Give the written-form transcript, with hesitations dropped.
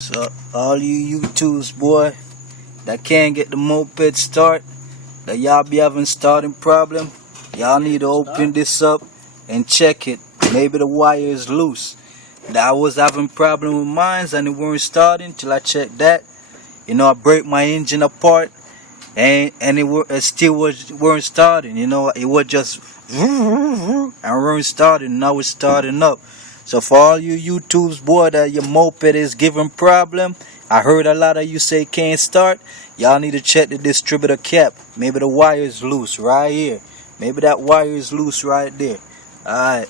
So all you YouTubers, boy, that can't get the moped start, that y'all be having starting problem, y'all need to open this up and check it. Maybe the wire is loose. That I was having problem with mines and it weren't starting till I checked that. I break my engine apart and it still weren't starting. It was just and weren't starting. Now it's starting up. So for all you YouTubes, boy, that your moped is giving problem, I heard a lot of you say can't start. Y'all need to check the distributor cap. Maybe the wire is loose right here. Maybe that wire is loose right there. Alright.